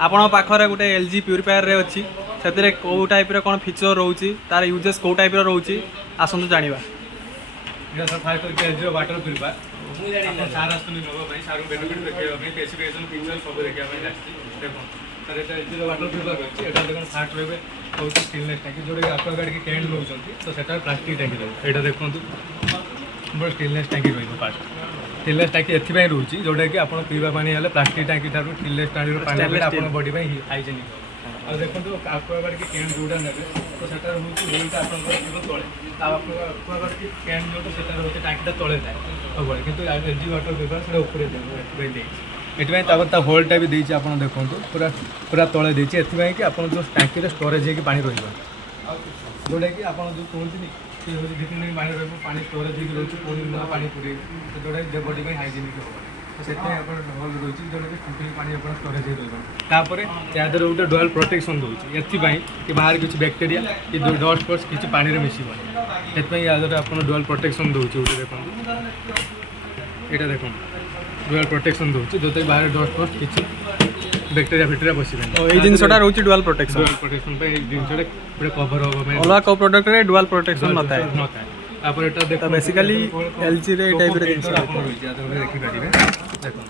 आपण पाखरे गोटे एलजी प्यूरीफायर रे अच्छी से कौ टाइप कौन फीचर रोचे तार यूजेस कौ टाइप रोचे आसतु जाना वाटर प्यूरीफायर सार सार बेनिफिट देखा स्पेसिफिकेशन फीचर सब देखा सर ये वाटर प्यूरीफायर अच्छी एटा देखो फास्ट रे हूँ स्टेनलेस टैंकी जोटा कि गाड़ी की कैंड नौ तो सेटा प्लास्टिक टैंकी रही है देखो बड़ा स्टेनलेस टैंकी रही फास्ट स्टेनलेस टैंकी एथपाई रोचे जोटा कि आप पीवा पानी हेल्ले प्लास्टिक टैंकी ठार स्टेनलेस टैंकी पानी आप बॉडी हाइजेनिक और देखो आक्वागार्ड की कैन जोटा ने तो सेटा हूँ रोलटा आप तले आक्वागार्ड की कैन जो से टैंकीटा तले थाए सब कि एलजी वाटर प्यूरीफायर से ऊपर ये होल्टा भी देती आप देखो पूरा पूरा तले देती एथपाई कि आप जो टैंकी स्टोरेज होगी पानी रहा जोटा कि आप जो कहते कि हूँ दी तीन दिन पानी रहा स्टोरेज होगी रोचे पुणी नुआ पानी पूरे जोटा कि बॉडी में हाइजेनिक हो तो से भल रोचे जोटा कि कंटिन्यू पानी आप स्टोरेज होपर याद गोटे डुआल प्रोटेक्शन दूसरी एथपाई कि बाहर किसी बैक्टेरिया कि डस्ट फस्ट किसी पानी में मिसबनी से याद आप डुआल प्रोटेक्शन दूसरी गोटे देखो यहाँ देखो डुआल प्रोटेक्शन दूसरी जो बाहर डस्ट फस्ट किसी बैक्टेरिया फिटेरिया पशिबे ये जिनसटा रोचे डुआल प्रोटेक्शन जिनसा पूरा कवर हम अलग को प्रोडक्ट रे डुआल प्रोटेक्शन नता है आप देखो बेसिकली एलजी रे टाइप रे जिनस देखि पारिबे देखो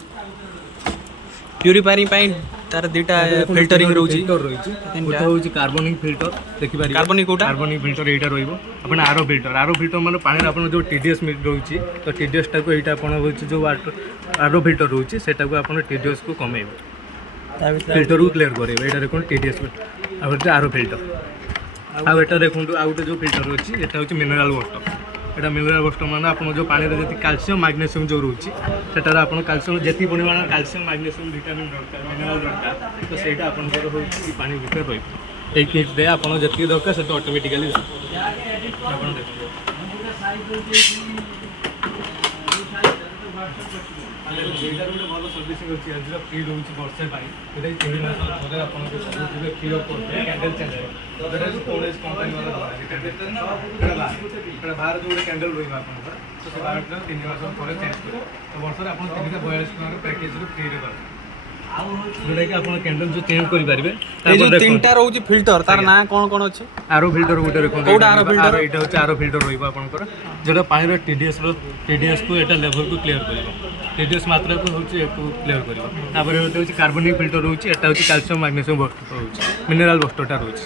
प्यूरीफायरिंग पाई तार दुटा फिल्टरिंग रोची गोटे हूँ कार्बनिक फिल्टर देखिए कार्बनिक कोटा कार्बनिक फिल्टर यहाँ रोन आरो फिल्टर माने पानी आप जो टीडीएस रोचे तो टीडीएस टाक यहाँ हूँ जो आरो फिल्टर रोचे से टीडीएस को कमेबे फिल्टर को क्लीयर करेंगे यहाँ देखो टीडीएस आरो फिल्टर आउ एटा देखो आउ गोटे जो फिल्टर अच्छी यहाँ हूँ मिनराल वाटर यहाँ मिनराल वाटर माने आप जो पानी में जी कैल्शियम मैग्नेशियम जो रोचे सेटार आप कैल्शियम जी परिमाण कैल्शियम मैग्नेशियम विटामिन दरकार मिनराल दरकार तो सहीटा आपंकर हूँ पानी भितर रही किट दे आप जी दरकार से ऑटोमेटिकली गोटे भल सर्विसिंग अच्छी आज फ्री रोचे वर्षे जोटा 3 मास आप फ्री अफ करते कैंडल चेंज जोटा कंपनी वाला बाहर जो गोटे कैंडल रहा तो से बाहर 3 मास पर चेंज कर तो वर्ष आप 342 पैकेज फ्री रे जोटा कि आप कैंडल जो चेंज करेंगे जो तीनटा रोचे फिल्टर तार ना कौन कौन अच्छे आरो फिल्टर गोटे देखो आरो फिल्टर यहाँ हूँ आरो फिल्टर रहा जोटा पानी टीडीएस को यहाँ लेवल को क्लीयर कर टीडीएस मात्रा को हूँ क्लीयर कर हूँ कार्बनिक फिल्टर रोचे यहाँ हूँ कैल्शियम मैग्नेशियम बस्टर रोचे मिनराल बस्टरटा रोचे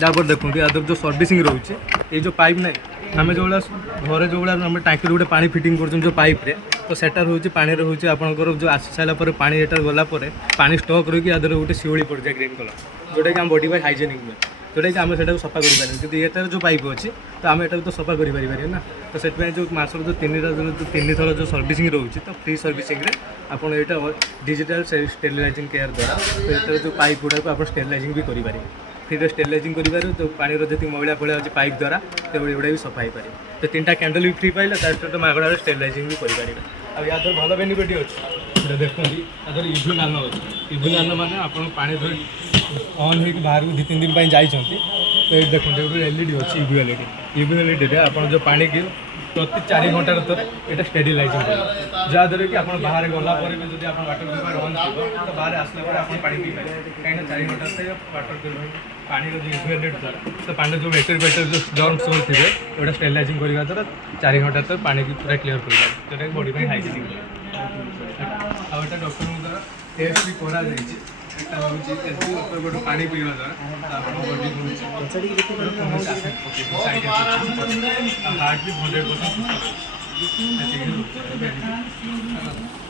जहाँ देखो याद जो सर्विसिंग रोचे ये जो पाइप ना आम जो घरे जो आम टाँकी गोटे पानी फिटिंग कर पाइप रे तो सेटार हूँ पानी रोचे आपंकर जो आसी सारापर पानी एटार गलापर पानी स्टक रही याद गोटे शिवली पड़ जाए ग्रीन कलर जोटा कि आम बॉडी पर हाइजेनिक हुए जोटा कि आम से सफा कर ये जो पाइप अच्छी तो आम एटा तो सफा कर ना तो से जो मासर जो 3 थर जो सर्विसिंग रोचे तो फ्री सर्विसिंग आप डिजिटल स्टेरिलाइजिंग केयर द्वारा तो ये जो पाइप गुड़ा आप स्टेरिलाइजिंग भी करेंगे फ्री स्टेरिलाइजिंग कर तो पानी जी मैला फैला अच्छे पाइप द्वारा तो गुड़ा भी सफा हो पाए तो 3टा कैंडल भी फ्री पाइले तो मागणार स्टेरिलाइजिंग भी करेंगे अब या भल बेनिफिट अच्छे देखो यार इभि नान अच्छे इभि नान मैंने आप पानी ऑन हो बाहर को 2-3 दिन जाइए तो ये देखो एलईडी अच्छी इभि एलईडी आप जो पानी की प्रति 4 घंटा थोड़े ये स्टेरिलाइजिंग कर जहाँद्वारा कि आप बाहर गलापर भी जब आप वाटर प्यूरीफायर ऑन थी तो बाहर आसला आप पानी पी पारे कहीं 4 घंटा से वाटर प्यूरीफायर पानी जो इभेलेट द्वारा तो पानी जो बैक्टेरिया जो जर्म सब थे वो स्टेरिलाइजिंग करने द्वारा 4 घंटा तक पानी की पूरा क्लीयर कर जोटा कि बॉडी में हाइजेनिक आटा डॉक्टर द्वारा टेस्ट भी कर पानी पीवा द्वारा हार्ट भी 100%